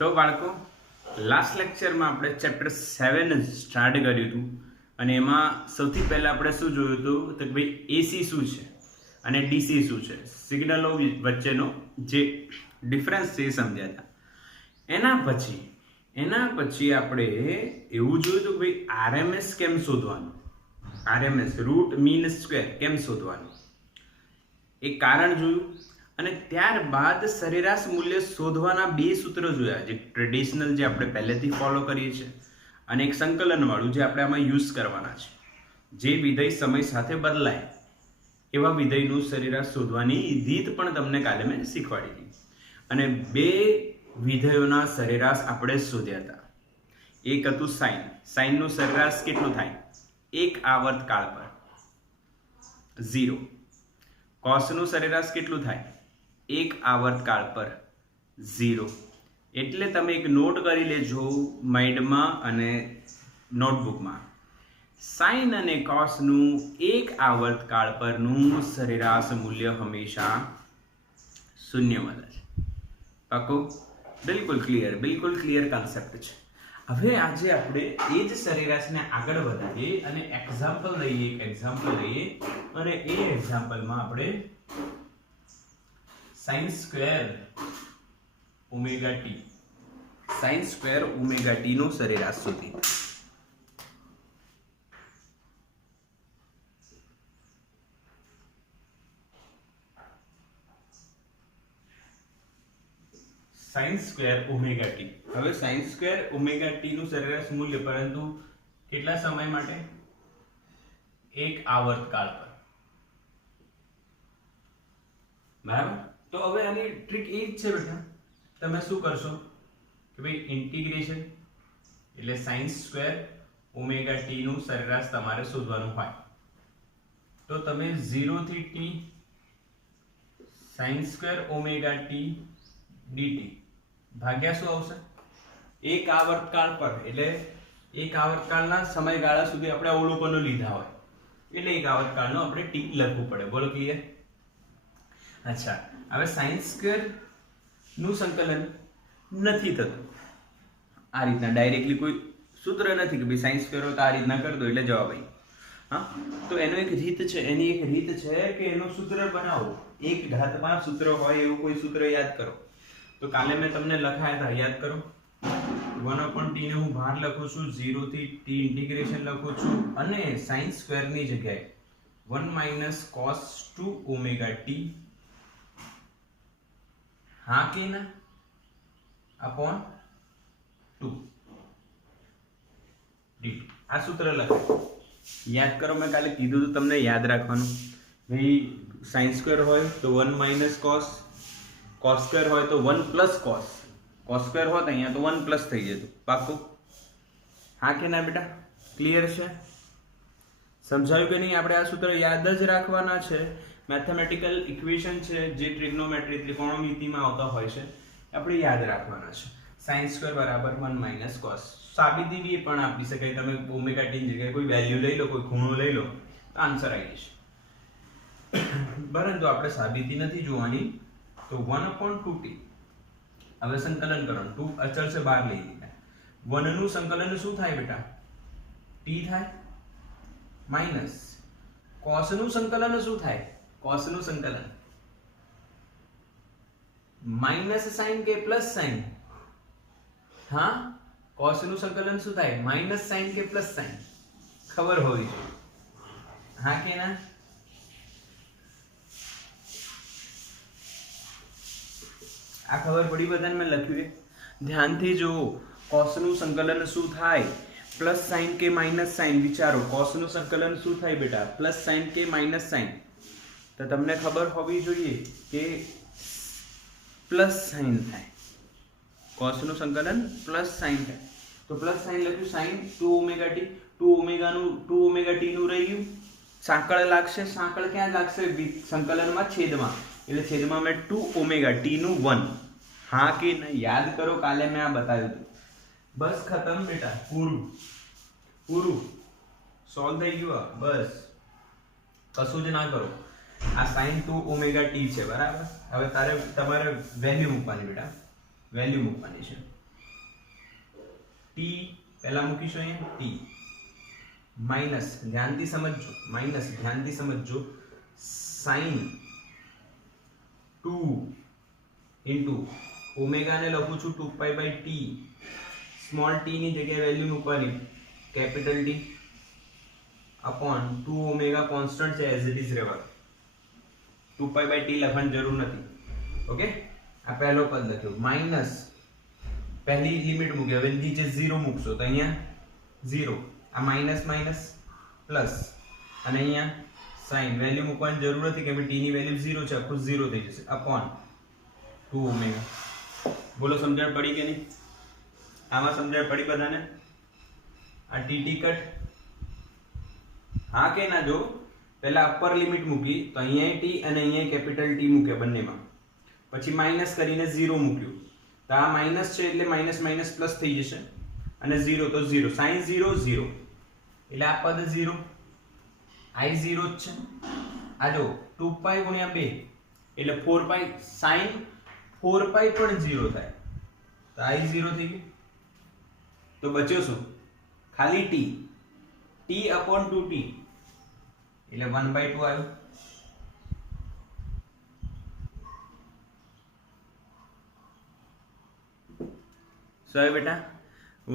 તો બાળકો, લાસ્ટ લેક્ચરમાં આપણે ચેપ્ટર 7 સ્ટાર્ટ કર્યું હતું અને એમાં સૌથી પહેલાં આપણે શું જોયું હતું તો કે ભાઈ એસી શું છે અને ડીસી શું છે, સિગ્નલો વચ્ચેનો જે ડિફરન્સ છે એ સમજ્યા હતા. એના પછી આપણે એવું જોયું હતું કે ભાઈ આરએમએસ કેમ શોધવાનું, આરએમએસ રૂટ મીન સ્ક્વેર કેમ શોધવાનું, એક કારણ જોયું. અને ત્યારબાદ સરેરાશ મૂલ્ય શોધવાના બે સૂત્રો જોયા, જે ટ્રેડિશનલ જે આપણે પહેલેથી ફોલો કરીએ છીએ અને એક સંકલનવાળું જે આપણે આમાં યુઝ કરવાના છે. જે વિધેય સમય સાથે બદલાય એવા વિધેયનું સરેરાશ શોધવાની રીત પણ તમને કાલે મેં શીખવાડી હતી. અને બે વિધેયોના સરેરાશ આપણે શોધ્યા હતા. એક હતું સાઇનનું સરેરાશ કેટલું થાય, એક આવર્તકાળ પર 0. કોસનું સરેરાશ કેટલું થાય, એક આવર્તકાળ પર 0. એટલે તમે એક નોટ કરી લેજો માઇન્ડમાં અને નોટબુકમાં. સાઇન અને કોસનું એક આવર્તકાળ પરનું સરેરાશ મૂલ્ય હંમેશા 0 મળે છે. પાકો? બિલકુલ ક્લિયર કોન્સેપ્ટ છે. હવે આજે આપણે એ જ સરેરાશને આગળ વધારીએ અને એક્ઝામ્પલ લઈએ અને એ એક્ઝામ્પલમાં આપણે sin સ્ક્વેર ઓમેગા ટી નું સરેરાશ શોધીએ. sin square omega T. હવે sin સ્ક્વેર ઓમેગા ટી નું સરેરાશ મૂલ્ય, પરંતુ કેટલા સમય માટે, એક આવર્તકાળ પર. બરાબર? તો હવે આની ટ્રીક એ જ છે બેટા, તમે શું કરશો કે ભાઈ ઇન્ટિગ્રેશન એટલે sin સ્ક્વેર ઓમેગા ટી નું સરેરાશ તમારે શોધવાનું હોય તો તમે 0 થી t sin square omega T dt ભાગ્યા શું આવશે, એક આવર્તકાળ પર. એટલે એક આવર્તકાળના સમયગાળા સુધી આપણે અવલોકનો લીધા હોય એટલે એક આવર્તકાળનો આપણે t લખવું પડે. બોલો ક્લિયર? અચ્છા, હવે sin સ્ક્વેર નું સંકલન નથી થતું આ રીતના ડાયરેક્ટલી, કોઈ સૂત્ર નથી કે ભાઈ sin સ્ક્વેર હોય તો આ રીતના કરી દો એટલે જવાબ આવી. હા, તો એની એક રીત છે કે એનું સૂત્ર બનાવો. એક ઘાતમાં સૂત્ર હોય એવું કોઈ સૂત્ર યાદ કરો. તો કાલે મેં તમને લખાયા હતા, યાદ કરો. 1/t ને હું બહાર લખું છું, 0 થી t ઇન્ટિગ્રેશન લખું છું અને sin સ્ક્વેર ની જગ્યાએ 1 - cos 2 ઓમેગા t, હા કે ના, upon 2 dt. આ સૂત્ર લખાય. યાદ કરો, મેં કાલે કીધું હતું તમને યાદ રાખવાનું. ભાઈ sin સ્ક્વેર હોય તો 1 - cos, cos સ્ક્વેર હોય તો 1 + cos, cos સ્ક્વેર હોત અહીંયા તો 1 પ્લસ થઈ જતું. પાક્કું? હા કે ના બેટા? ક્લિયર છે? સમજાયું કે નહીં? આપણે આ સૂત્ર યાદ જ રાખવાના છે. મેથેમેટિકલ ઇક્વેશન છે જે ટ્રિગ્નોમેટ્રી ત્રિકોણમિતિમાં આવતા હોય છે, આપણે યાદ રાખવાના છે. sin સ્ક્વેર બરાબર 1 - cos. સાબિતી બી પણ આપી શકાય. તમે ઓમેગા ટી ની જગ્યાએ કોઈ વેલ્યુ લઈ લો, કોઈ ખૂણો લઈ લો તો આન્સર આવી જશે. પરંતુ આપણે સાબિતી નથી જોવાની. તો 1/2t. હવે સંકલન કરવાનું. 2 અચળ છે, બહાર લઈ લીધા. 1 નું સંકલન શું થાય બેટા? t થાય માઈનસ cos નું સંકલન શું થાય? cos નું સંકલન માઈનસ sin કે પ્લસ sin? હા, cos નું સંકલન શું થાય? માઈનસ sin કે પ્લસ sin? ખબર હોવી જોઈએ. હા કે ના? આ ખબર પડી બધાને? મેં લખ્યું ધ્યાનથી જો. cos નું સંકલન શું થાય? પ્લસ sin કે માઈનસ sin? વિચારો, cos નું સંકલન શું થાય બેટા? પ્લસ sin કે માઈનસ sin? તો તમને ખબર હોવી જોઈએ કે પ્લસ sin થાય. cos નું સંકલન પ્લસ sin થાય તો પ્લસ sin લખ્યું, sin 2 omega t. 2 omega t નું રહી ગયું. સાંકળ લાગશે. સાંકળ ક્યાં લાગશે? સંકલનમાં છેદમાં. એટલે છેદમાં મેં 2 ઓમેગા t નું 1. હા કે નહીં? યાદ કરો, કાલે મેં આ બતાવ્યું હતું. બસ ખતમ બેટા, પૂરું સોલ્વ થઈ ગયું. બસ કશું જ ના કરો. આ sin 2 ઓમેગા t છે, બરાબર? હવે તમારે વેલ્યુ મૂકવાની બેટા, વેલ્યુ મૂકવાની છે. ટી પહેલા મૂકીશું અહીંયા ટી માઇનસ ધ્યાનથી સમજજો sin 2 ઇન્ટુ ઓમેગા ને લખું છું 2π/t સ્મોલ t ની જગ્યાએ વેલ્યુ મૂકવાની capital T upon 2 omega constant છે એઝ ઇટ ઇઝ રહેવા 2π/t લખવાની જરૂર નથી. ઓકે, આ પહેલો પદ લખ્યો માઇનસ પહેલી લિમિટ મૂકી, હવે નીચે 0 મૂકશો તો અહીંયા 0, આ માઇનસ માઇનસ પ્લસ અને અહીંયા સાઇન વેલ્યુ મૂકવાની જરૂર નથી કેમ કે t ની વેલ્યુ 0 છે, આખું 0 થઈ જશે અપોન 2 ઓમેગા. બોલો સમજણ પડી કે નહીં? આમાં સમજણ પડી બધાને? આ t કટ હા કે ના? જો પહેલા અપર લિમિટ મૂકી તો અહીંયા t અને અહીંયા કેપિટલ T મૂક્યા બંનેમાં, પછી માઇનસ કરીને 0 મૂક્યું તો આ માઇનસ છે એટલે માઇનસ માઇનસ પ્લસ થઈ જશે અને 0 તો 0, sin 0 0 એટલે આ પદ 0 i 0 જ છે. આ જો 2π * 2 એટલે 4π, sin 4π પણ 0 થાય તો i 0 થઈ ગયું. તો બચ્યો શું? ખાલી t 2t એટલે 1/2 આવ્યું. શું આવ્યું બેટા?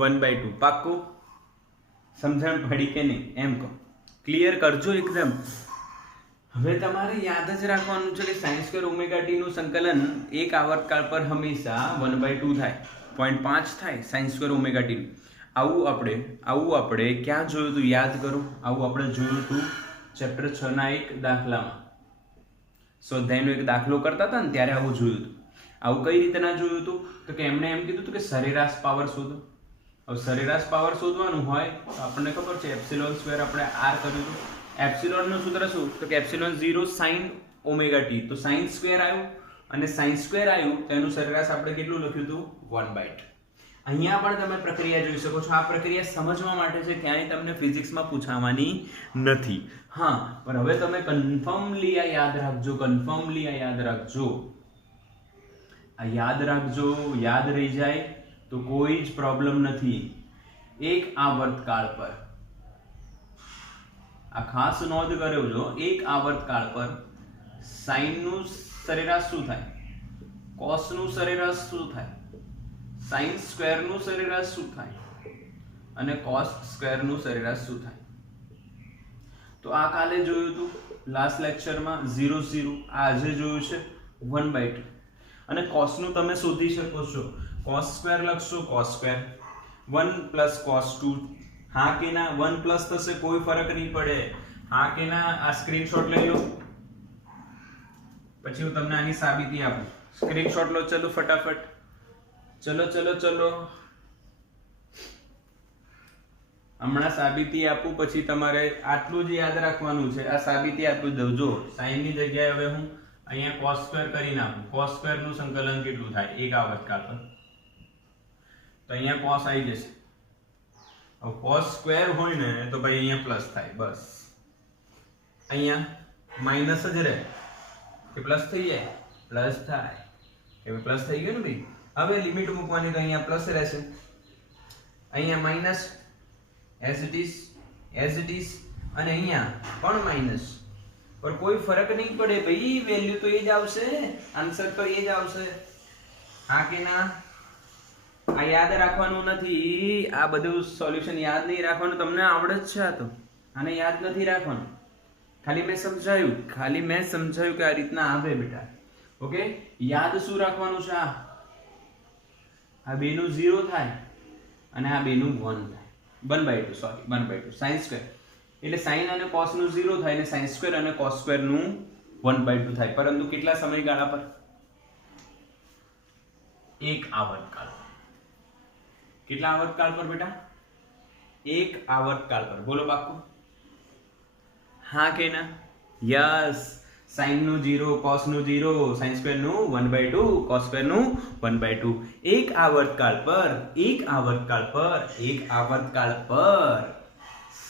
1/2. પાક્કું? સમજણ પડી કે નહીં એમ કહો, ક્લિયર કરજો એકદમ. હવે તમારે યાદ જ રાખવાનું છે કે sin² ઓમેગા t નું સંકલન એક આવર્તકાળ પર હંમેશા 1/2 થાય, 0.5 થાય sin² ઓમેગા t નું. આવું આપણે ક્યાં જોયું હતું? યાદ કરો. આવું આપણે જોયું હતું ચેપ્ટર 6 ના એક દાખલામાં, સ્વાધ્યાયનો એક દાખલો કરતા હતા ને ત્યારે આવું જોયું હતું. આવું કઈ રીતે ના જોયું હતું? તો કે એમણે એમ કીધું હતું કે સરેરાશ પાવર શોધો. હવે સરેરાશ પાવર શોધવાનું હોય તો આપણને ખબર છે એપ્સિલોન સ્ક્વેર આપણે r કર્યું હતું. એપ્સિલોન નું સૂત્ર શું? તો કે એપ્સિલોન 0 sin ઓમેગા t, તો sin સ્ક્વેર આવ્યું અને sin સ્ક્વેર આવ્યું તો એનું સરેરાશ આપણે કેટલું લખ્યું હતું? 1/2. અહીંયા પણ તમે પ્રક્રિયા જોઈ શકો છો. આ પ્રક્રિયા સમજવા માટે છે, ક્યાંય તમને ફિઝિક્સમાં પૂછાવાની નથી. હા, પણ હવે તમે કન્ફર્મલી આ યાદ રાખજો, આ યાદ રાખજો. યાદ રહી જાય તો કોઈ જ પ્રોબ્લેમ નથી. એક આવર્તકાળ પર, આ ખાસ નોંધ કરજો, એક આવર્તકાળ પર સાઇન નું સરેરાશ શું થાય, કોસ નું સરેરાશ શું થાય, સાઇન સ્ક્વેર નું સરેરાશ શું થાય અને કોસ સ્ક્વેર નું સરેરાશ શું થાય. તો આ કાલે જોયું હતું લાસ્ટ લેક્ચરમાં 0 0, આજે જોયું છે 1/2. અને કોસ નું તમે શોધી શકો છો. cos સ્ક્વેર લખશો, cos સ્ક્વેર 1 + cos 2. હા કે ના? 1 પ્લસ થશે, કોઈ ફરક નહીં પડે. હા કે ના? આ સ્ક્રીનશોટ લઈ લો, પછી હું તમને આની સાબિતી આપું. સ્ક્રીનશોટ લો, ચલો ફટાફટ, ચલો હમણાં સાબિતી આપું, પછી તમારે આટલું જ યાદ રાખવાનું છે. આ સાબિતી આપી દઉં. જો સાઇન ની જગ્યાએ હવે હું અહીંયા cos સ્ક્વેર કરી નાખું. cos સ્ક્વેર નું સંકલન કેટલું થાય એક આવર્તકાળ પર? તો અહીંયા cos આવી જશે. હવે cos સ્ક્વેર હોય ને તો ભાઈ અહીંયા પ્લસ થાય, બસ. અહીંયા માઇનસ જ રહે કે પ્લસ થઈ જાય? પ્લસ થાય. હવે પ્લસ થઈ ગયું ને ભાઈ. હવે લિમિટ મૂકવાની તો અહીંયા પ્લસ રહેશે, અહીંયા માઇનસ એઝ ઇટ ઇઝ અને અહીંયા પણ માઇનસ. પર કોઈ ફરક નહીં પડે ભાઈ, વેલ્યુ તો એ જ આવશે, આન્સર તો એ જ આવશે. હા કે ના? આ યાદ રાખવાનું નથી. આ બધું સોલ્યુશન યાદ નહીં રાખવાનું, તમને આવડે જ છે. આ તો આને યાદ નથી રાખવાનું. ખાલી મેં સમજાયું કે આ રીતના આવે બેટા. ઓકે, યાદ શું રાખવાનું છે? આ બેનું 0 થાય અને આ બેનું 1 થાય. 1/2 sin સ્ક્વેર એટલે sin અને cos નું 0 થાય અને sin સ્ક્વેર અને cos સ્ક્વેર નું 1/2 થાય. પરંતુ કેટલા સમયગાળા પર? એક આવર્તકાળ. કેટલા આવર્તકાળ પર બેટા? એક આવર્તકાળ પર. બોલો પાક્કું? હા કે ના? યસ. sin નું 0, cos નું 0, sin સ્ક્વેર નું 1/2, cos સ્ક્વેર નું 1/2. એક આવર્તકાળ પર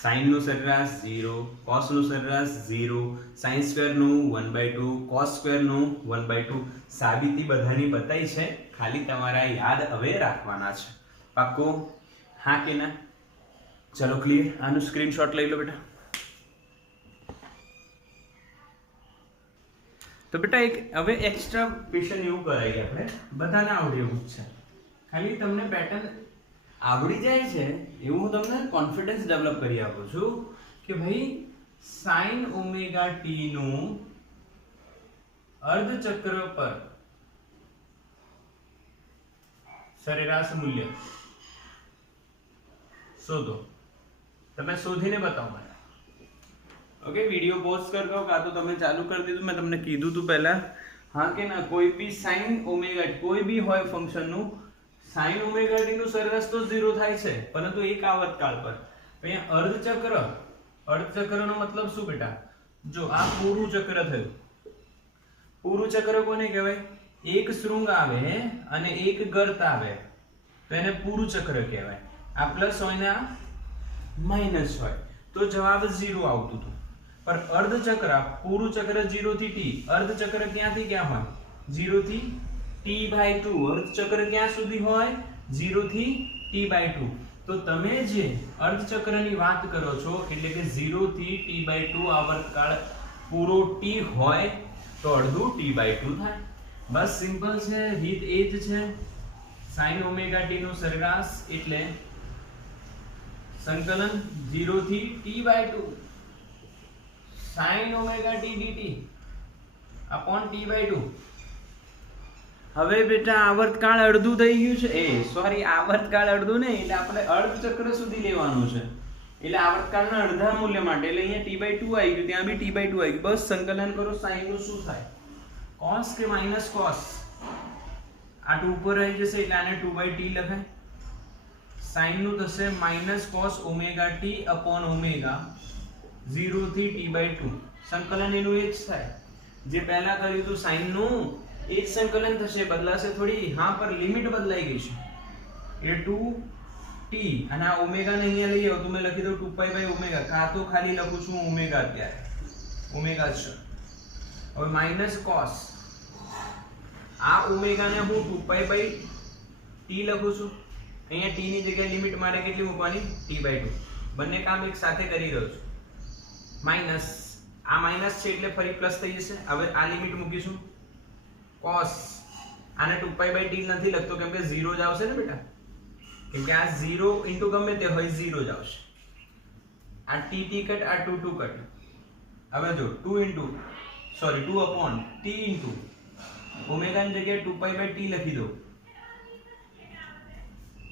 sin નું સરેરાશ 0, cos નું સરેરાશ 0, sin સ્ક્વેર નું 1/2, cos સ્ક્વેર નું 1/2. સાબિતી બધાની બતાઈ છે, ખાલી તમારા યાદ હવે રાખવાના છે. પાક્કું? હા કે ના? ચલો ક્લિયર. આનું સ્ક્રીનશોટ લઈ લો બેટા. તો બેટા એક હવે એક્સ્ટ્રા ક્વેશ્ચન એવું કરાય આપણે બધાને આવડે એવું જ છે, ખાલી તમને પેટર્ન આવડી જાય છે એવું હું તમને કોન્ફિડન્સ ડેવલપ કરી આપું છું કે ભાઈ sin ઓમેગા ટી નું અર્ધચક્ર પર સરેરાશ મૂલ્ય શોધો. તમે શોધીને બતાવો મને. ઓકે, વિડિયો પોઝ કરી દો કાં તો તમે ચાલુ કરી દીધું. મેં તમને કીધું તું પહેલા, હા કે ના? કોઈ બી sin ઓમેગા કોઈ બી હોય ફંક્શન નું sin ઓમેગા ટી નું સરેરાશ તો 0 થાય છે, પરંતુ એક આવર્તકાળ પર. અહીંયા અર્ધચક્રનો મતલબ શું બેટા? જો આ પૂરું ચક્ર થયું. પૂરું ચક્ર કોને કહેવાય? એક શૃંગ આવે અને એક ગર્ત આવે તો એને પૂરું ચક્ર કહેવાય. આ પ્લસ હોય ને આ માઈનસ હોય તો જવાબ 0 આવતું હતું. પર અર્ધચક્ર પૂરું ચક્ર 0 થી t, અર્ધચક્ર ક્યાંથી ક્યાં હોય? 0 થી t/2. અર્ધચક્ર ક્યાં સુધી હોય? 0 થી t/2. તો તમે જે અર્ધચક્રની વાત કરો છો એટલે કે 0 થી t/2 આવર્તકાળ પૂરો t હોય તો અડધું t/2 થાય. બસ સિમ્પલ છે, રીત એ જ છે. sin ઓમેગા t નું સરેરાશ એટલે સંકલન 0 થી t/2 sin omega t dt upon t/2. હવે બેટા આવર્તકાળ અડધું થઈ ગયું છે, આવર્તકાળ અડધું નહીં એટલે આપણે અર્ધચક્ર સુધી લેવાનું છે, એટલે આવર્તકાળના અડધા મૂલ્ય માટે એટલે અહીંયા t/2 આવી ગયું, ત્યાં બી t/2 આવી ગયું. બસ સંકલન કરો. sin નું શું થાય? cos કે minus cos? આ 2 ઉપર આવી જશે એટલે આને 2/t લખાય. sin નું થશે minus cos omega t upon omega 0 થી t/2. સંકલન એનું એ જ થાય જે પહેલા કર્યું હતું. sin નું એ જ સંકલન થશે, બદલાશે થોડી. હા, પર લિમિટ બદલાઈ ગઈ છે એટલે 2t અને આ ઓમેગા ને અહીંયા લઈ આવો તો મેં લખી દઉં 2π/ઓમેગા, કાં તો ખાલી લખું છું ઓમેગા. અત્યારે ઓમેગા છે. હવે માઈનસ cos આ ઓમેગા ને હું 2π/t લખું છું. અહીંયા t ની જગ્યાએ લિમિટ મારે કેટલી મૂકવાની? t/2. બંને કામ એક સાથે કરી રહ્યો છું. માઈનસ આ માઈનસ છે એટલે ફરી પ્લસ થઈ જશે. હવે આ લિમિટ મૂકીશું. cos આને 2π/t નથી લખતો કેમ કે 0 જ આવશે ને બેટા, કેમ કે આ 0 ઇન્ટુ ગમે તે હોય 0 જ આવશે. આ t કટ, આ 2 કટ. હવે જો 2 upon t ઇન્ટુ ઓમેગા ની જગ્યાએ 2π/t લખી દો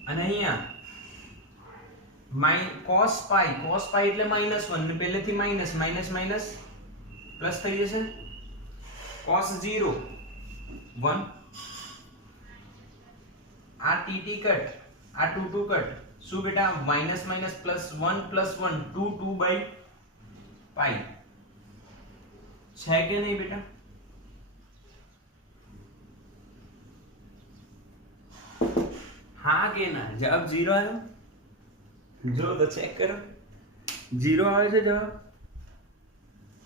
અને અહીંયા cos pi એટલે -1 ને પહેલેથી માઈનસ પ્લસ થઈ જશે. cos 0 1, આ t કટ, આ 2 કટ. શું બેટા? માઈનસ પ્લસ 1 પ્લસ 1 2/pi છે કે નહીં બેટા? હા કે ના? જવાબ 0 આવ્યો. જો તો ચેક કરો, 0 આવે છે જવાબ.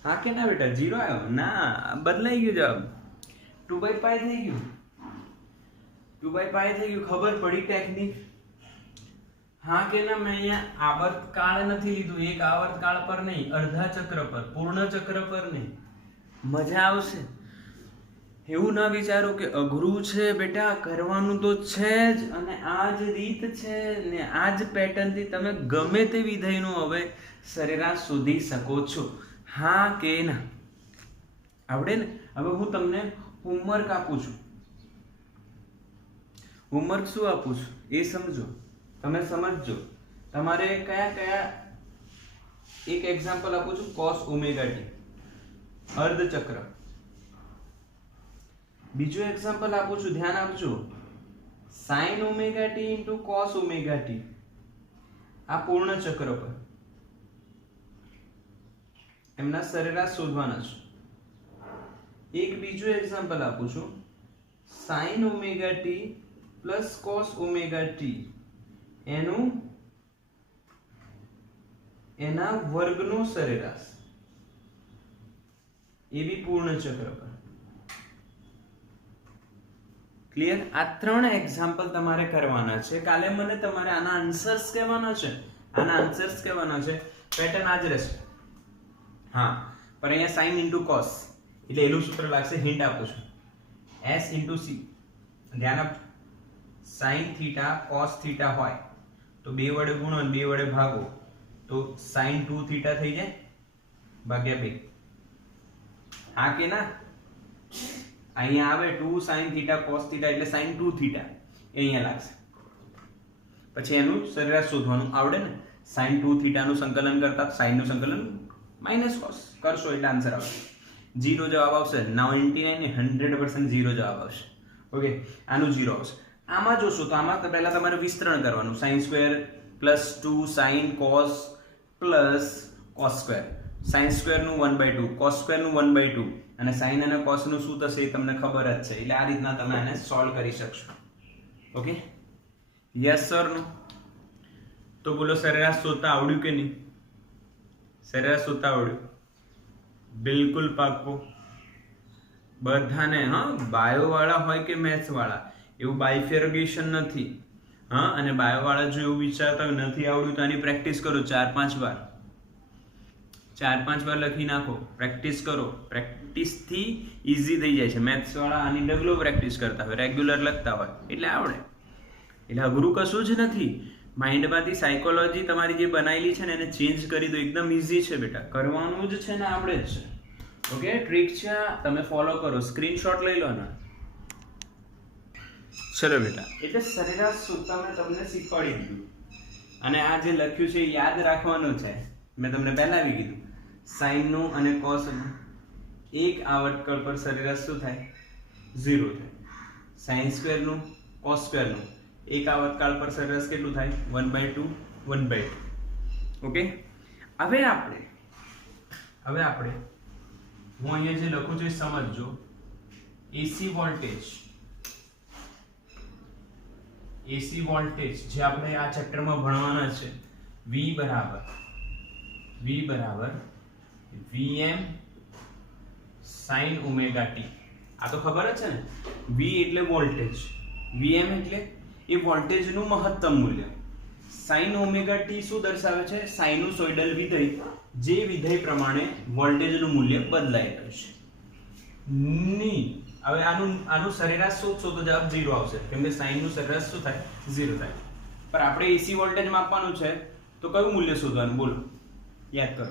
હા કે ના બેટા? 0 આવ્યો ના, બદલાઈ ગયો જવાબ. 2/pi થઈ ગયું. 2/pi થઈ ગયું. ખબર પડી ટેકનિક? હા કે ના? મેં અહીંયા આવર્તકાળ નથી લીધું, એક આવર્તકાળ પર નહીં, અડધા ચક્ર પર, પૂર્ણ ચક્ર પર નહીં. મજા આવશે. એવું ના વિચારો કે અઘરું છે બેટા, કરવાનું તો છે જ. અને આ જ રીત છે ને આ જ પેટર્નથી તમે ગમે તે વિધેયનું હવે સરેરાશ શોધી શકો છો. હા કે ના? આવડે ને? હવે હું તમને હોમવર્ક આપું છું. હોમવર્ક શું આપું છું એ સમજો, તમે સમજજો. તમારે કયા એક એક્ઝામ્પલ આપું છું. cos omega t અર્ધચક્ર. બીજું એક્ઝામ્પલ આપું છું, ધ્યાન આપજો. sin omega t into cos omega t, આ પૂર્ણ ચક્ર પર એમના સરેરાશ શોધવાના છે. એક બીજું એક્ઝામ્પલ આપું છું. sin omega t plus cos omega t એના વર્ગનો સરેરાશ, એ બી પૂર્ણ ચક્ર પર. ક્લિયર? આ 3 એક્ઝામ્પલ તમારે કરવાના છે. કાલે મને તમારે આના આન્સર્સ કહેવાના છે. પેટર્ન આ જ રહેશે. હા, પણ અહીંયા sin into cos એટલે એનું સૂત્ર લાગશે. હિન્ટ આપું છું, s into c. ધ્યાન આપ, sin થીટા cos થીટા હોય તો 2 વડે ગુણો અને 2 વડે ભાગો તો sin 2 થીટા થઈ જાય ભાગ્યા 2. હા કે ના? અહીંયા આવે 2 sin થીટા cos થીટા એટલે sin 2 થીટા એ અહીંયા લાગશે. પછી એનું સરેરાશ શોધવાનું આવડે ને. sin 2 થીટા નું સંકલન કરતા sin નું સંકલન માઇનસ cos કરશો એટલે આન્સર આવશે. 0 જવાબ આવશે. 99 ને 100% 0 જવાબ આવશે. ઓકે, આનું 0 આવશે. આમાં જોશો તો આમાં પહેલા તમારે વિસ્તરણ કરવાનું. sin square plus 2 sin cos plus cos square. sin square નું 1/2, cos સ્ક્વેર નું 1/2 અને sin અને cos નું શું થશે એ તમને ખબર જ છે. એટલે આ રીતના તમે આને સોલ્વ કરી શકશો. ઓકે, યસ સર નો. તો બોલો, સરેરાશ શોધતા આવડ્યું કે નહીં? સરેરાશ શોધતા આવડ્યું? બિલકુલ પાક્કું બધાને. હા, બાયો વાળા હોય કે મેથ્સ વાળા, એવું બાયફેરગેશન નથી. હા, અને બાયો વાળા જો એવું વિચારતા નથી આવડ્યું તો આની પ્રેક્ટિસ કરો 4-5 વાર. 4-5 વાર લખી નાખો, પ્રેક્ટિસ કરો. પ્રેક્ટિસથી ઈઝી થઈ જાય છે. મેથ્સ વાળા આની ડબલો પ્રેક્ટિસ કરતા હોય, રેગ્યુલર લખતા હોય એટલે આવડે. એટલે અઘરું કશું જ નથી. માઇન્ડમાંથી સાયકોલોજી તમારી જે બનાવેલી છે ને એને ચેન્જ કરી દો. એકદમ ઈઝી છે બેટા, કરવાનું જ છે ને આપણે જ છે. ઓકે, ટ્રીક છે, તમે ફોલો કરો. સ્ક્રીનશોટ લઈ લો ને. ચલો બેટા, એટલે સરેરાશ શોધતા મેં તમને શીખવાડી દીધું અને આ જે લખ્યું છે એ યાદ રાખવાનું છે. મેં તમને પહેલા આવી કીધું, સાઇન નું અને કોસ નું એક આવર્તકાળ પર સરેરાશ શું થાય? 0 થાય. સાઇન સ્ક્વેર નું કોસ સ્ક્વેર નું એક આવર્તકાળ પર સરેરાશ કેટલું થાય? 1/2 1/2. ઓકે, હવે આપણે હું અહીંયા જે લખું છું એ સમજજો. એસી વોલ્ટેજ જે આપણે આ ચેપ્ટરમાં ભણવાના છે, V બરાબર Vm sin ઓમેગા t. આ તો ખબર જ છે ને. V એટલે વોલ્ટેજ, Vm એટલે એ વોલ્ટેજનું મહત્તમ મૂલ્ય. sin ઓમેગા t શું દર્શાવે છે? સાઇનુસોઇડલ વિધેય, જે વિધેય પ્રમાણે વોલ્ટેજનું મૂલ્ય બદલાઈ રહ્યું છે. હવે આનું સરેરાશ શોધશો તો જવાબ 0 આવશે, કેમ કે sin નું સરેરાશ શું થાય? 0 થાય. પણ આપણે એસી વોલ્ટેજ માપવાનું છે તો કયું મૂલ્ય શોધવાનું? બોલો, યાદ કરો.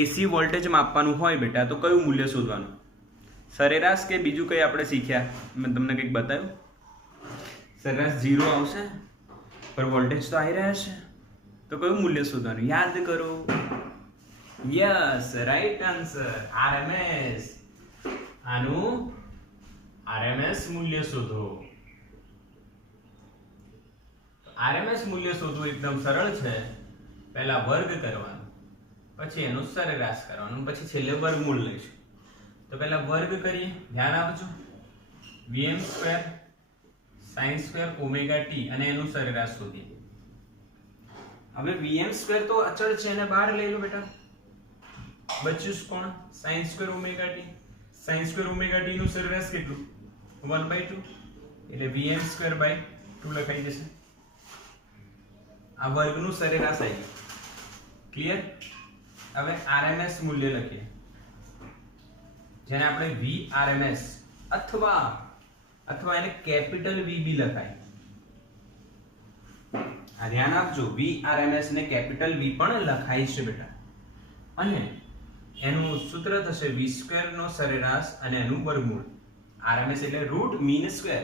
એસી વોલ્ટેજ માપવાનું હોય બેટા તો કયું મૂલ્ય શોધવાનું? સરેરાશ કે બીજું કંઈ આપણે શીખ્યા? મેં તમને કંઈક બતાવ્યું. સરેરાશ 0 આવશે, પણ વોલ્ટેજ તો આવી રહ્યા છે તો કયું મૂલ્ય શોધવાનું? યાદ કરો. Yes, right answer RMS. આનું RMS મૂલ્ય શોધો. RMS મૂલ્ય શોધવું એકદમ સરળ છે. પહેલા વર્ગ કરવાનો, પછી એનું સરેરાશ કરવાનું, પછી છેલ્લે વર્ગમૂળ લઈશું. તો પહેલા વર્ગ કરીએ. ધ્યાન આપજો. Vm square sin square omega t અને એનું સરેરાશ શોધીએ. હવે Vm સ્ક્વેર તો અચળ છે, એને બહાર લઈ લો બેટા. બચ્યું કોણ? sin square omega t. sin square omega t નું સરેરાશ કેટલું? 1/2 એટલે Vm સ્ક્વેર બાય 2 લખાઈ જશે. આ વર્ગનું સરેરાશ આવી ગયું. ક્લિયર? હવે RMS મૂલ્ય લખીએ, જેને આપણે VRMS અથવા એને કેપિટલ VB લખાય. આ ધ્યાન આપજો, VRMS ને કેપિટલ V પણ લખાય છે બેટા. અને એનું સૂત્ર થશે V સ્ક્વેર નો સરેરાશ અને એનું વર્ગમૂળ. RMS એટલે રૂટ મીન સ્ક્વેર.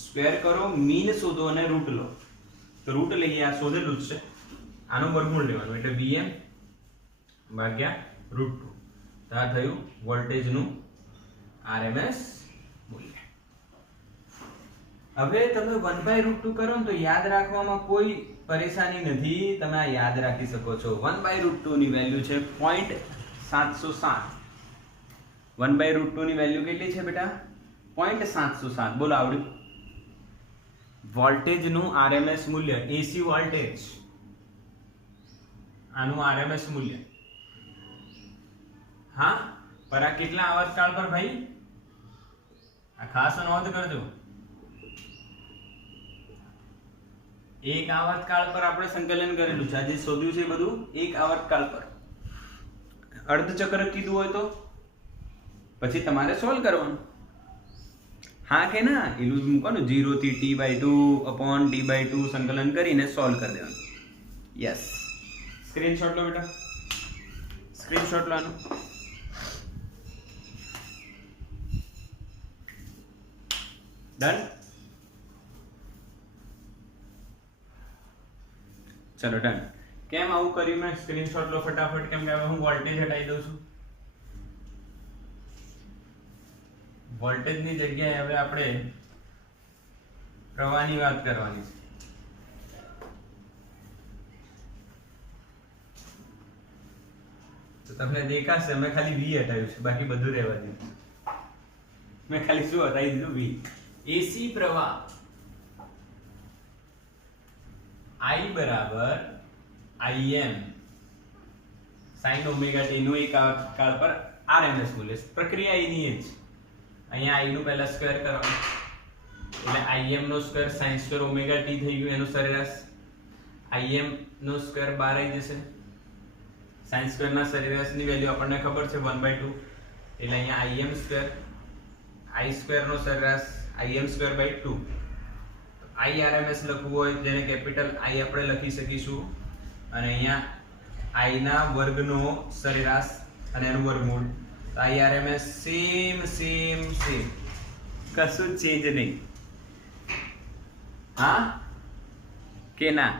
સ્ક્વેર કરો, મીન શોધો અને રૂટ લો. તો રૂટ લઈએ, આ શોધેલું જ છે. આનું વર્ગમૂળ લેવાનું એટલે Vm ભાગ્યા √2. તો આ થયું વોલ્ટેજનું RMS મૂલ્ય. હવે તમે 1/√2 કરો ને તો યાદ રાખવામાં કોઈ પરેશાની નથી. તમે આ યાદ રાખી શકો છો. 1/√2 ની વેલ્યુ છે 0.707. 1/√2 ની વેલ્યુ કેટલી છે બેટા? 0.707. બોલો, આવડ્યું? વોલ્ટેજનું RMS મૂલ્ય, એસી વોલ્ટેજ, આનું RMS મૂલ્ય. હા, પર આ કેટલા આવર્તકાળ પર ભાઈ? આ ખાસ નોંધ કરજો, એક આવર્તકાળ પર આપણે સંકલન કરેલું છે. આ જે શોધ્યું છે એ બધું એક આવર્તકાળ પર. અર્ધચક્ર કીધું હોય તો પછી તમારે સોલ્વ કરવાનું. હા કે ના? એનું મૂકવાનું 0 થી t/2 upon t/2 સંકલન કરીને સોલ્વ કરી દેવાનું. યસ, સ્ક્રીનશોટ લો બેટા, સ્ક્રીનશોટ લો આનો. ડન. ચલો ડન. કેમ આવું કર્યું મેં? સ્ક્રીનશોટ લો ફટાફટ, કેમ કે હવે હું વોલ્ટેજ હટાવી દઉં છું. વોલ્ટેજની જગ્યાએ હવે આપણે પ્રવાહની વાત કરવાની છે. તો તમને દેખાશે મેં ખાલી V હટાવ્યું છે, બાકી બધું રહેવા દીધું. મેં ખાલી શું હટાવી દીધું? V. એસી પ્રવાહ I બરાબર Im sin ઓમેગા t નું એક કાળ પર RMS મૂલ્ય. પ્રક્રિયા એની જ. અહીંયા I નું પહેલા સ્ક્વેર કરવાનું, એટલે Im નો square sin square omega t થઈ ગયું, એનું સરેરાશ. Im નો સ્ક્વેર 12 આવી જશે. sin સ્ક્વેર ના સરેરાશની વેલ્યુ આપણને ખબર છે 1/2, એટલે અહીંયા Im સ્ક્વેર, I સ્ક્વેર નો સરેરાશ Im સ્ક્વેર બાય 2. IRMS લખવું હોય જેને કેપિટલ I આપણે લખી શકીશું, અને અહીંયા I ના વર્ગનો સરેરાશ અને એનું વર્ગમૂળ. તો IRMS સેમ, કશું ચેન્જ નહીં. હા કે ના?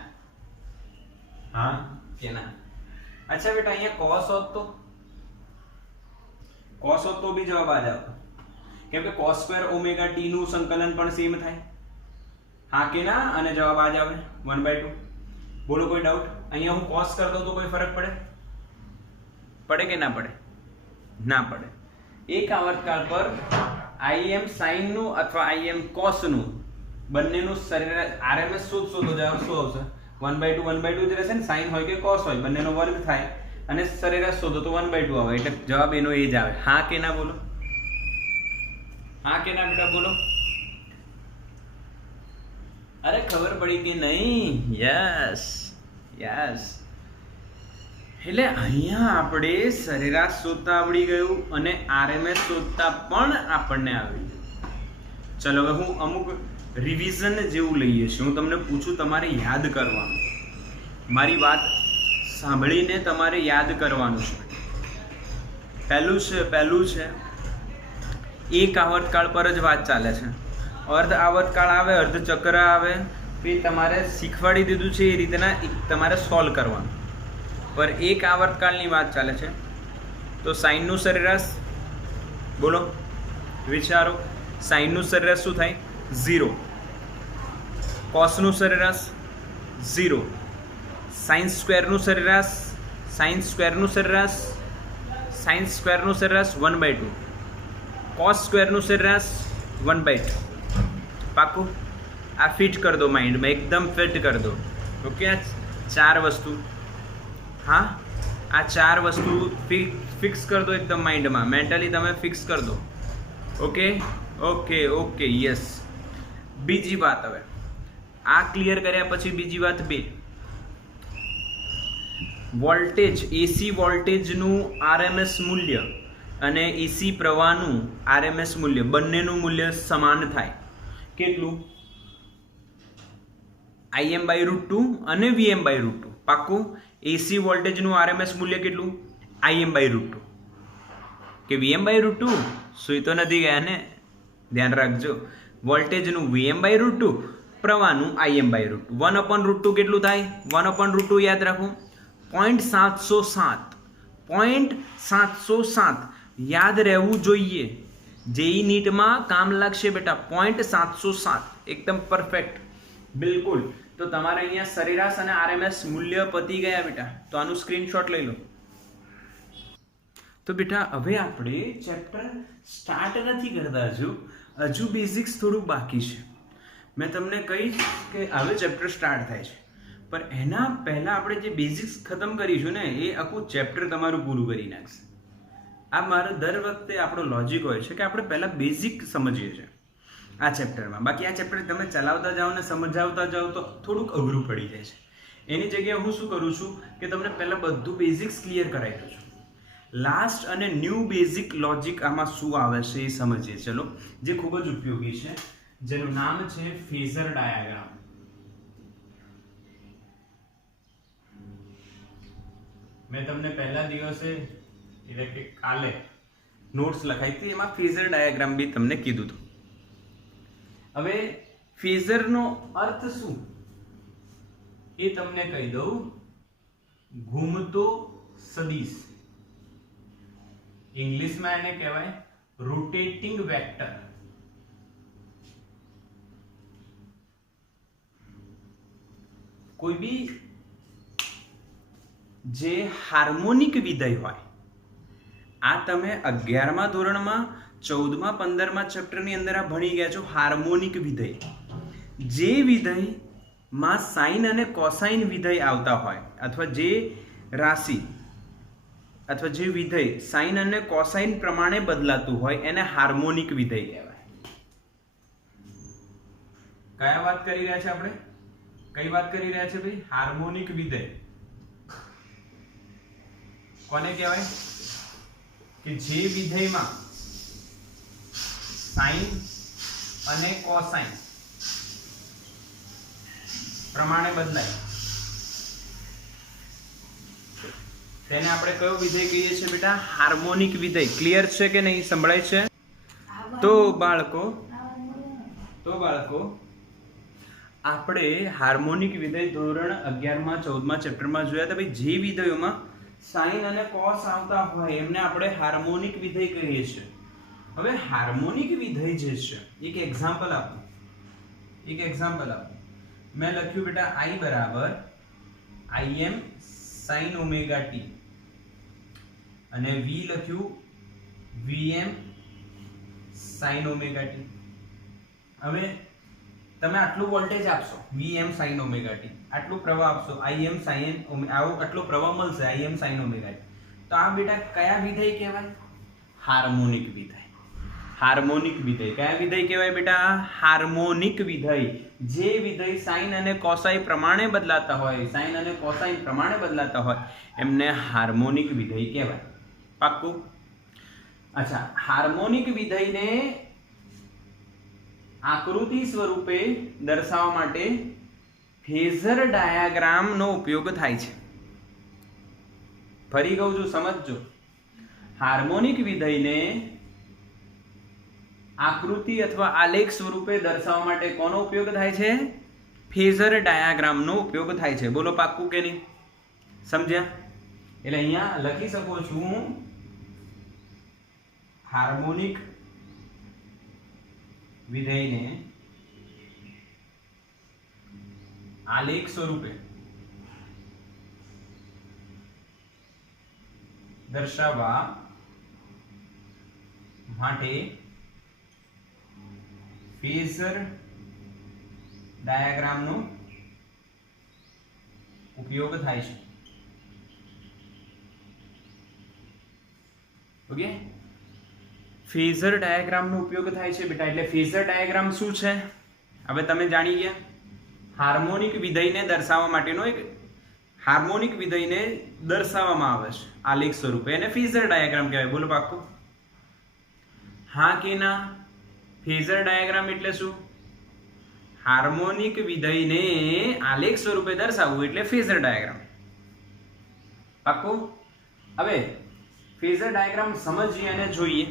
હા કે ના? અચ્છા બેટા, અહીંયા cos હોત તો બી જવાબ આ જ આવતો, કેમ કે cos સ્ક્વેર ઓમેગા t નું સંકલન પણ સેમ થાય. હા કે ના? અને જવાબ આ જ આવે 1/2. બોલો કોઈ ડાઉટ? અહીંયા હું cos કર દઉં તો કોઈ ફરક પડે? પડે કે ના પડે? ના પડે. એક આવર્તકાળ પર Im sin નું અથવા Im cos નું બંનેનું સરેરાશ RMS શોધશો તો જવાબ શું આવશે? 1/2 જ રહેશે ને. sin હોય કે cos હોય બંનેનો વર્ગ થાય અને સરેરાશ શોધો તો 1/2 આવે, એટલે જવાબ એનો એ જ આવે. હા કે ના? બોલો હા કે ના બેટા? બોલો. અરે ખબર પડી કે નહીં? યસ. એટલે અહીંયા આપણે સરેરાશ શોધતા આવડી ગયું અને RMS શોધતા પણ આપણને આવડી ગયું. ચલો હવે હું અમુક રિવિઝન જેવું લઈએ છું. હું તમને પૂછું, તમારે યાદ કરવાનું. મારી વાત સાંભળીને તમારે યાદ કરવાનું છે. પહેલું છે એક આવર્તકાળ પર જ વાત ચાલે છે. અર્ધ આવર્તકાળ આવે, અર્ધ ચક્ર આવે, પછી તમારે શીખવાડી દીધું છે એ રીતના તમારે સોલ્વ કરવાનું. પર એક આવર્તકાળની વાત ચાલે છે તો સાઈનનું સરેરાશ બોલો, વિચારો. સાઈનનું સરેરાશ શું થાય? 0. કોસનું સરેરાશ 0. સાઇન સ્ક્વેરનું સરેરાશ 1/2. કોસ સ્ક્વેરનું સરેરાશ 1/2. પાકું? આ ફિટ કર દો માઇન્ડમાં, એકદમ ફિટ કર દો. ઓકે, આ 4 વસ્તુ, હા આ 4 વસ્તુ ફિક્સ કર દો એકદમ માઇન્ડમાં, મેન્ટલી તમે ફિક્સ કર દો. Okay yes. બીજી વાત, હવે આ ક્લિયર કર્યા પછી બીજી વાત 2, વોલ્ટેજ, એસી વોલ્ટેજનું RMS મૂલ્ય અને એસી પ્રવાહનું RMS મૂલ્ય બંનેનું મૂલ્ય સમાન થાય. કેટલું? Im/√2 અને Vm/√2. પાક્કું? એસી વોલ્ટેજનું RMS મૂલ્ય કેટલું? Im/√2 કે Vm/√2? સુઈ તો નથી ગયા ને? ધ્યાન રાખજો. વોલ્ટેજનું Vm/√2, પ્રવાહનું Im/√2. 1/√2 કેટલું થાય? 1/√2 યાદ રાખો, 0.707 યાદ રહેવું જોઈએ. જેઈ નીટમાં કામ લાગશે બેટા. 0.707 એકદમ પરફેક્ટ, બિલકુલ. તો તમારે અહીંયા સરેરાશ અને RMS મૂલ્ય પતી ગયા બેટા. તો આનું સ્ક્રીનશોટ લઈ લો. તો બેટા હવે આપણે ચેપ્ટર સ્ટાર્ટ નથી કરતા, હજુ બેઝિક્સ થોડું બાકી છે. મેં તમને કહીશ કે હવે ચેપ્ટર સ્ટાર્ટ થાય છે, પણ એના પહેલાં આપણે જે બેઝિક્સ ખતમ કરીશું ને એ આખું ચેપ્ટર તમારું પૂરું કરી નાખશે. આ મારો દર વખતે આપણો લોજિક હોય છે કે આપણે પહેલાં બેઝિક સમજીએ છીએ આ ચેપ્ટરમાં. બાકી આ ચેપ્ટર તમે ચલાવતા જાઓ ને સમજાવતા જાઓ તો થોડુંક અઘરું પડી જાય છે. એની જગ્યાએ હું શું કરું છું કે તમને પહેલાં બધું બેઝિક્સ ક્લિયર કરાવી દઉં છું. લાસ્ટ અને ન્યૂ બેઝિક લોજિક આમાં શું આવે છે એ સમજીએ ચલો, જે ખૂબ જ ઉપયોગી છે, જેનું નામ છે ફેઝર ડાયાગ્રામ. મેં તમને પહેલા દિવસે એટલે કે કાલે નોટ્સ લખાઈ હતી, એમાં ફેઝર ડાયાગ્રામ બી તમને કીધું હતું. હવે ફેઝરનો અર્થ શું એ તમને કહી દઉં. ઘૂમતો સદિશ, ઇંગ્લિશમાં એને કહેવાય રોટેટિંગ વેક્ટર. કોઈ બી જે હાર્મોનિક વિધેય હોય, આ તમે 11મા ધોરણમાં 14મા 15મા ચેપ્ટરની અંદર આ ભણી ગયા છો. હાર્મોનિક વિધેય, જે વિધેયમાં સાઇન અને કોસાઇન વિધેય આવતા હોય, અથવા જે રાશિ અથવા જે વિધેય સાઇન અને કોસાઇન પ્રમાણે બદલાતું હોય એને હાર્મોનિક વિધેય કહેવાય. કયા વાત કરી રહ્યા છે આપણે? કઈ વાત કરી રહ્યા છે ભાઈ? હાર્મોનિક વિધેય. કોને કહેવાય? કે જે વિધેયમાં સાઇન અને કોસાઇન પ્રમાણે બદલાય તેને આપણે કયો વિધેય કહીએ છીએ બેટા? હાર્મોનિક વિધેય. ક્લિયર છે કે નહીં? સંભળાય છે? તો બાળકો આપણે હાર્મોનિક વિધેય ધોરણ 11મા 14મા ચેપ્ટરમાં જોયા હતા. ભાઈ જે વિધેયોમાં સાઇન અને કોસ આવતા હોય એમને આપણે હાર્મોનિક વિધેય કહીએ છીએ. હવે હાર્મોનિક વિધેય જે છે, એક એક્ઝામ્પલ આપું. મેં લખ્યું બેટા I બરાબર Im sin ઓમેગા t અને V લખ્યું Vm sin ઓમેગા t. હવે તમે આટલું વોલ્ટેજ આપશો Vm sin ઓમેગા t, આટલું પ્રવાહ આપશો Im sin આટલો પ્રવાહ મળશે Im sin ઓમેગા t. તો આ બેટા કયા વિધેય કહેવાય? હાર્મોનિક વિધેય. હાર્મોનિક વિધેય. કયા વિધેય કહેવાય બેટા? હાર્મોનિક વિધેય. જે વિધેય સાઇન અને કોસાઇન પ્રમાણે બદલાતા હોય એમને હાર્મોનિક વિધેય કહેવાય. પાક્કું? અચ્છા, હાર્મોનિક વિધેયને આકૃતિ સ્વરૂપે દર્શાવવા માટે ફેઝર ડાયાગ્રામનો ઉપયોગ થાય છે. ફરી કહું છું, સમજજો. હાર્મોનિક વિધેયને આકૃતિ અથવા આલેખ સ્વરૂપે દર્શાવવા માટે કોનો ઉપયોગ થાય છે? ફેઝર ડાયાગ્રામનો ઉપયોગ થાય છે. બોલો પાક્કું કે નહીં? સમજ્યા? એટલે અહીંયા લખી શકો છું હાર્મોનિક વિધેયને આલેખ સ્વરૂપે દર્શાવવા માટે ફેઝર ડાયાગ્રામનો ઉપયોગ થાય છે. ઓકે, ફેઝર ડાયાગ્રામનો ઉપયોગ થાય છે બેટા. એટલે ફેઝર ડાયાગ્રામ શું છે હવે તમે જાણી ગયા. હાર્મોનિક વિધેયને દર્શાવવા માટેનો એક હાર્મોનિક વિધેયને દર્શાવવામાં આવે છે આલેખ સ્વરૂપે, એને ફેઝર ડાયાગ્રામ કહેવાય. બોલો પાક્કું? હા કે ના? ફેઝર ડાયાગ્રામ એટલે શું? હાર્મોનિક વિધેયને આલેખ સ્વરૂપે દર્શાવવું એટલે ફેઝર ડાયાગ્રામ. પાક્કું? હવે ફેઝર ડાયાગ્રામ સમજીએ અને જોઈએ,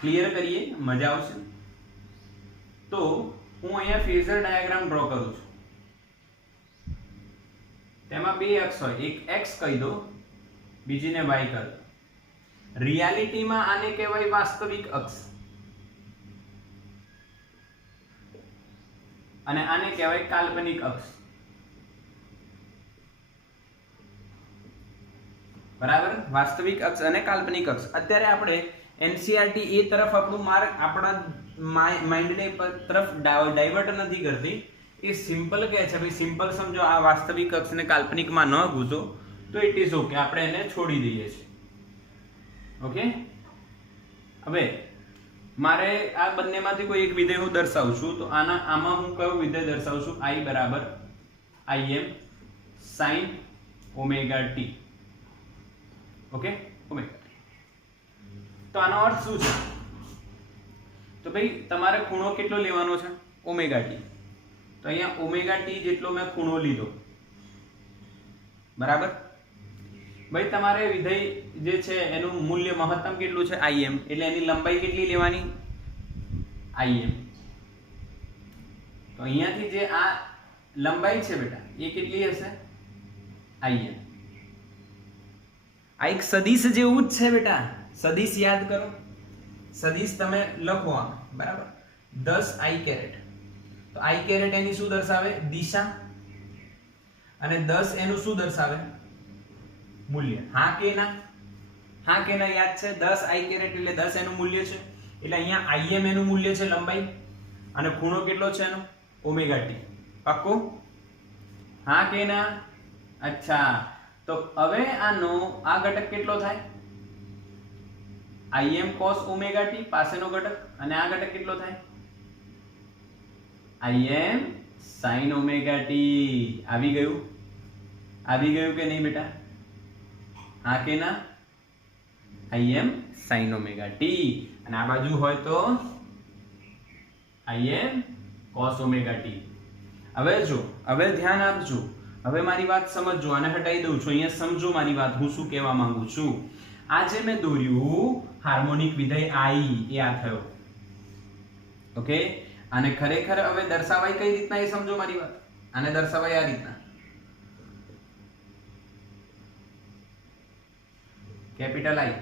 ક્લિયર કરીએ, મજા આવશે. તો હું અહીંયા ફેઝર ડાયાગ્રામ ડ્રો કરું છું. તેમાં બે અક્ષ હોય, એક x કહી દો, બીજીને y કહી દો. રિયાલિટીમાં આને કહેવાય વાસ્તવિક અક્ષ અને આને કહેવાય કાલ્પનિક અક્ષ. બરાબર? વાસ્તવિક અક્ષ અને કાલ્પનિક અક્ષ. અત્યારે આપણે NCERT એ તરફ આપણું માર્ગ આપણા માઇન્ડને તરફ ડાયવર્ટ નથી કરતી. એ સિમ્પલ કહે છે ભાઈ, સિમ્પલ સમજો. આ વાસ્તવિક અક્ષ ને કાલ્પનિકમાં ન ઘૂસો તો ઇટ ઇઝ ઓકે, આપણે એને છોડી દઈએ છીએ. ઓકે, હવે મારે આ બંનેમાંથી કોઈ એક વિધેય હું દર્શાવું છું, તો આમાં હું કયું વિધેય દર્શાવું છું? I બરાબર Im sin omega t. Okay, omega t. તો આનો અર્થ શું છે? તો ભાઈ તમારે ખૂણો કેટલો લેવાનો છે? Omega t. તો અહીંયા ઓમેગા t જેટલો મેં ખૂણો લીધો, બરાબર. ભાઈ તમારે વિધેય જે છે એનું મૂલ્ય મહત્તમ કેટલું છે? Im. એટલે એની લંબાઈ કેટલી લેવાની? Im. તો અહીંયાથી જે આ લંબાઈ છે બેટા એ કેટલી હશે? Im. આ એક સદિશ જેવું જ છે બેટા. સદિશ યાદ કરો. સદિશ તમે લખો આમ, બરાબર. 10 I કેરેટ. તો I કેરેટ એની શું દર્શાવે? દિશા. અને 10 એનું શું દર્શાવે? મૂલ્ય. હા કે ના? હા કે ના? યાદ છે 10 I કેરેટ એટલે 10 એનું મૂલ્ય છે. એટલે અહીંયા Im એનું મૂલ્ય છે લંબાઈ, અને ખૂણો કેટલો છે એનો? Omega t. પાક્કું? હા કે ના? અચ્છા, તો હવે આનો આ ઘટક કેટલો થાય? Im cos ઓમેગા t પાસેનો ઘટક, અને આ ઘટક કેટલો થાય? Im sin omega t. આવી ગયું? આવી ગયું કે નહીં બેટા? હા કે ના? Im sin ઓમેગા t, અને આ બાજુ હોય તો Im cos ઓમેગા t. હવે જો, હવે ધ્યાન આપજો, હવે મારી વાત સમજજો. આને હટાઈ દઉં છું. અહીંયા સમજો મારી વાત, હું શું કહેવા માંગુ છું. આ જે મેં દોર્યું હાર્મોનિક વિધેય I, એ આ થયો. ઓકે, આને ખરેખર હવે દર્શાવાય કઈ રીતના એ સમજો મારી વાત. આને દર્શાવાય આ રીતના, કેપિટલ I.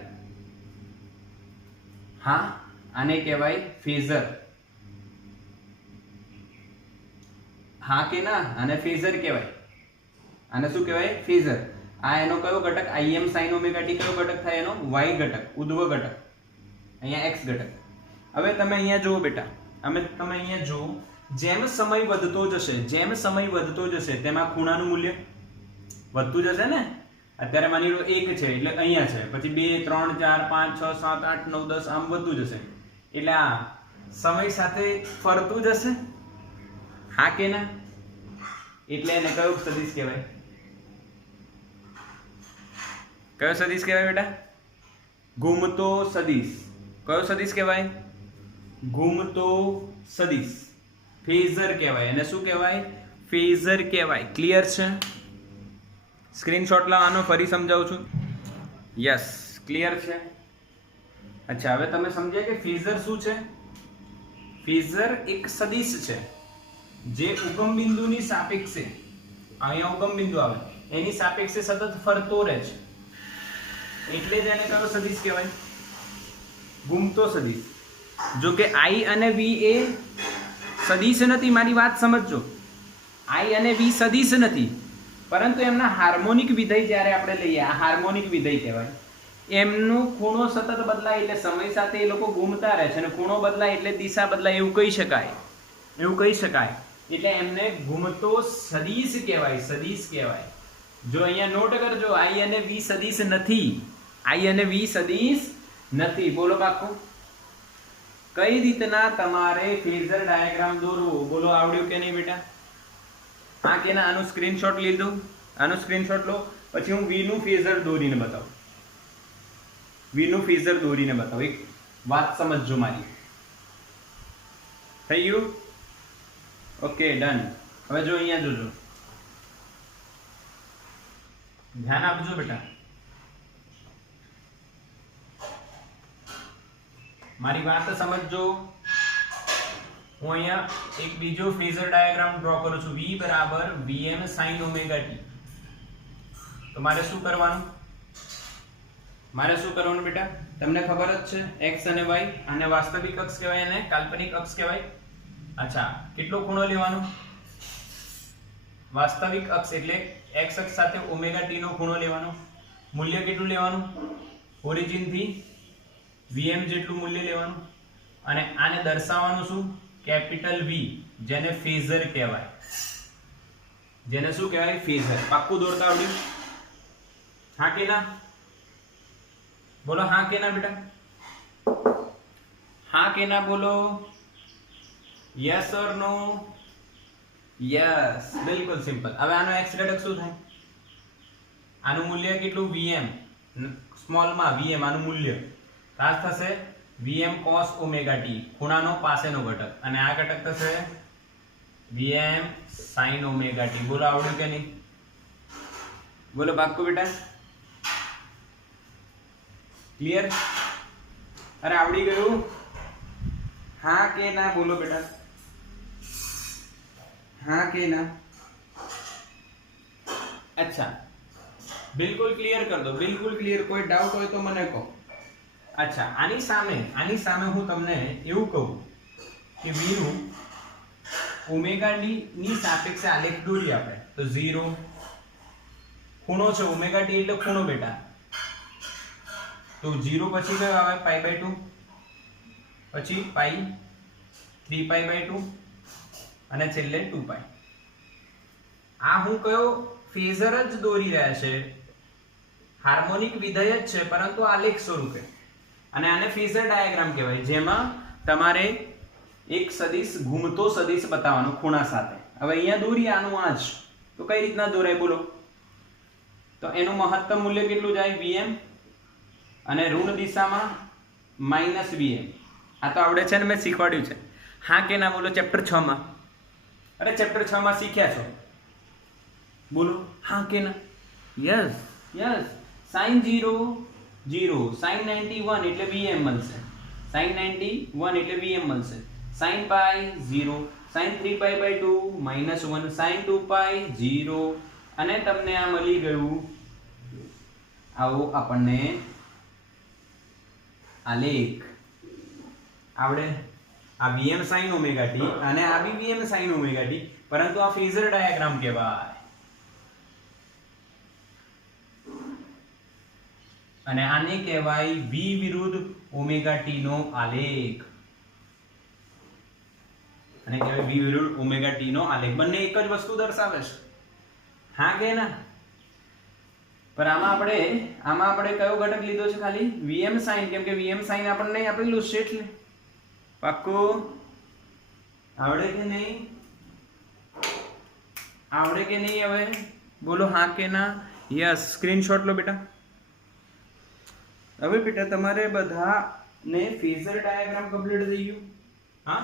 હા, આને કહેવાય ફેઝર. હા કે ના? આને ફેઝર કહેવાય. આને શું કહેવાય? ફેઝર. આ એનો કયો ઘટક? Im sin omega t. કયો ઘટક થાય એનો? y ઘટક, ઉધ્વ ઘટક. અહીંયા x ઘટક. હવે તમે અહીંયા જુઓ બેટા, તમે અહીંયા જુઓ, જેમ સમય વધતો જશે, જેમ સમય વધતો જશે તેમાં ખૂણાનું મૂલ્ય વધતું જશે ને. અત્યારે માની લો 1 છે એટલે અહીંયા છે, પછી 2 3 4 5 6 7 8 9 10 આમ વધતું જશે. એટલે આ સમય સાથે ફરતું જશે. હા કે ના? એટલે એને કયો સદિશ કહેવાય? કયો સદિશ કહેવાય બેટા? ઘૂમતો સદિશ. કયો સદિશ કહેવાય? ઘૂમતો સદિશ. ફેઝર કહેવાય. એને શું કહેવાય? ફેઝર કહેવાય. ક્લિયર છે? સ્ક્રીનશોટ લાવવાનો, ફરી સમજાવું છું. યસ, ક્લિયર છે? અચ્છા, હવે તમે સમજ્યા કે ફેઝર શું છે? ફેઝર એક સદિશ છે જે ઉગમ બિંદુની સાપેક્ષે, અહીંયા ઉગમ બિંદુ આવે એની સાપેક્ષે સતત ફરતો રહે છે. એટલે જ એને કયો સદિશ કહેવાય? ઘૂમતો સદિશ. જો કે I અને V એ સદિશ નથી. મારી વાત સમજજો. I અને V સદિશ નથી, પરંતુ એમના હાર્મોનિક વિધેય જ્યારે આપણે લઈએ, આ હાર્મોનિક વિધેય કહેવાય. એમનો ખૂણો સતત બદલાય એટલે સમય સાથે એ લોકો ઘૂમતા રહે છે, અને ખૂણો બદલાય એટલે દિશા બદલાય, એવું કહી શકાય. એવું કહી શકાય. એટલે એમને ઘૂમતો સદિશ કહેવાય. સદિશ કહેવાય. જો અહીંયા નોટ કરજો, I અને V સદિશ નથી. I અને V સદિશ નથી. બોલો પાક્કું? કઈ રીતના તમારે ફેઝર ડાયાગ્રામ દોરવો, બોલો આવડ્યું કે નહીં બેટા? હા કે ના? આનું સ્ક્રીનશોટ લીધું? આનું સ્ક્રીનશોટ લો, પછી હું V નું ફેઝર દોરીને બતાવું. V નું ફેઝર દોરીને બતાવું. એક વાત સમજજો મારી. થઈ ગયું? Okay, done. હવે જો અહીંયા જોજો, ધ્યાન આપજો બેટા. મારી વાત સમજજો. હું અહીંયા એક બીજો ફેઝર ડાયાગ્રામ ડ્રો કરું છું. V બરાબર Vm sin ઓમેગા t. તો મારે શું કરવાનું? મારે શું કરવાનું બેટા? તમને ખબર જ છે, x અને y. આને વાસ્તવિક અક્ષ કહેવાય અને કાલ્પનિક અક્ષ કહેવાય. અચ્છા, કેટલો ખૂણો લેવાનો? વાસ્તવિક અક્ષ એટલે x અક્ષ સાથે ઓમેગા t નો ખૂણો લેવાનો. મૂલ્ય કેટલું લેવાનું? ઓરિજિન થી Vm જેટલું મૂલ્ય લેવાનું. અને આને દર્શાવવાનું શું? કેપિટલ V, જેને ફેઝર કહેવાય. જેને શું કહેવાય? ફેઝર. પાક્કું દોરતા આવડ્યું? હા કે ના? बोलो हाँ के ना बेटा, हाँ के ना बोलो, यस और नो, यस, बिल्कुल સિમ્પલ. હવે આનો x ઘટક શું થાય? આનું મૂલ્ય કેટલું? vm સ્મોલ માં vm આનું મૂલ્ય તાસ થશે vm cos ઓમેગા t ખૂણાનો પાસેનો ઘટક, અને આ ઘટક થશે vm sin ઓમેગા t. બોલો આવડ્યું કે નહીં? બોલો પાક્કું બેટા, ક્લિયર? અરે આવડી ગયું? हाँ के ना बोलो बेटा, हाँ के ना. अच्छा, बिल्कुल क्लियर कर दो, बिल्कुल क्लियर. कोई डाउट हो तो મને કહો. अच्छा, આની સામે હું તમને એવું કહું કે v નું ઓમેગા d ની સાપેક્ષે આલેખ દોરીએ આપણે. તો 0 ખૂણો છે, ઓમેગા t એટલે ખૂણો બેટા. તો 0 પછી કયો આવે? π/2, પછી પાઈ 3π/2 અને છેલ્લે 2π. આ હું કયો ફેઝર જ દોરી રહ્યા છે, હાર્મોનિક વિધેય જ છે, પરંતુ આલેખ સ્વરૂપે. અને આને ફેઝર ડાયાગ્રામ કહેવાય, જેમાં તમારે એક સદિશ ઘૂમતો સદિશ બતાવવાનો ખૂણા સાથે. હવે અહીંયા દોરી આનું આ જ, તો કઈ રીતના દોરાય બોલો? તો એનું મહત્તમ મૂલ્ય કેટલું જાય? vm, અને ઋણ દિશામાં -vm. આ તો આવડે છે ને, મેં શીખવાડ્યું છે. હા કે ના બોલો ચેપ્ટર 6 માં. અરે ચેપ્ટર 6 માં શીખ્યા છો, બોલો હા કે ના? Yes yes. sin 0 0, sin 91 એટલે vm મળશે, sin 91 એટલે vm મળશે, sin pi 0, sin 3π/2 -1, sin 2π 0, અને તમને આ મળી ગયું. આવો આપણને આલેખ આવડે. આ vm sin ઓમેગા t અને આ બી vm sin ઓમેગા t, પરંતુ આ ફેઝર ડાયાગ્રામ કહેવાય. અને આને કહેવાય v વિરુદ્ધ ઓમેગા t નો આલેખ. અને કહેવાય v વિરુદ્ધ ઓમેગા t નો આલેખ. બંને એક જ વસ્તુ દર્શાવે છે. હા કે ના? પર આમાં આપણે કયો ઘટક લીધો છે? ખાલી vm sin, કેમ કે vm sin આપણને નહીં આપેલું છે એટલે. પાક્કું? આવડે કે નહીં? આવડે કે નહીં? હવે બોલો હા કે ના? યસ. સ્ક્રીનશોટ લો બેટા. હવે બેટા તમારે બધાને ફેઝર ડાયાગ્રામ કમ્પ્લીટ થઈ ગયું? હા.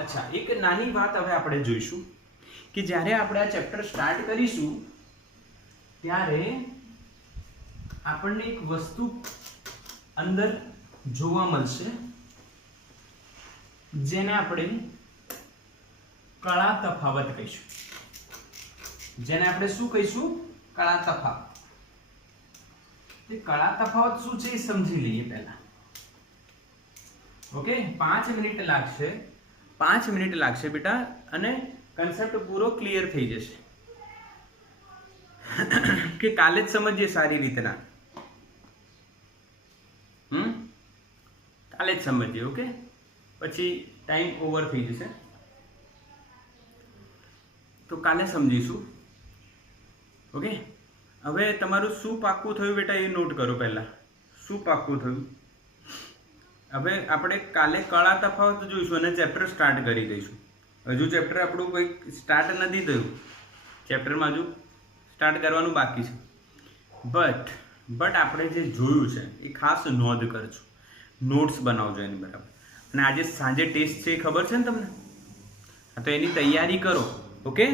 અચ્છા, એક નાની વાત હવે આપણે જોઈશું કે જ્યારે આપણે આ ચેપ્ટર સ્ટાર્ટ કરીશું ત્યારે આપણને એક વસ્તુ અંદર જોવા મળશે, જેને આપણે કળા તફાવત કહીશું. જેને આપણે શું કહીશું? કળા તફાવત. તે કળા તફાવત શું છે એ સમજી લઈએ પહેલા. ઓકે, 5 મિનિટ લાગશે, 5 મિનિટ લાગશે બેટા, અને કન્સેપ્ટ પૂરો ક્લિયર થઈ જશે. કે કાલે જ સમજીએ સારી રીતના. કાલે જ સમજીએ. ઓકે, પછી ટાઈમ ઓવર થઈ જશે, તો કાલે સમજીશું. ઓકે, હવે તમારું શું પાક્કું થયું બેટા એ નોટ કરો પહેલા. શું પાક્કું થયું? હવે આપણે કાલે કળા તફાવત જોઈશું અને ચેપ્ટર સ્ટાર્ટ કરી દઈશું. હજુ ચેપ્ટર આપણું કંઈક સ્ટાર્ટ નથી થયું, ચેપ્ટરમાં હજુ સ્ટાર્ટ કરવાનું બાકી છે. બટ આપણે જે જોયું છે એ ખાસ નોંધ કરજો, નોટ્સ બનાવજો એની બરાબર. અને આજે સાંજે ટેસ્ટ છે એ ખબર છે ને તમને? તો એની તૈયારી કરો. ઓકે.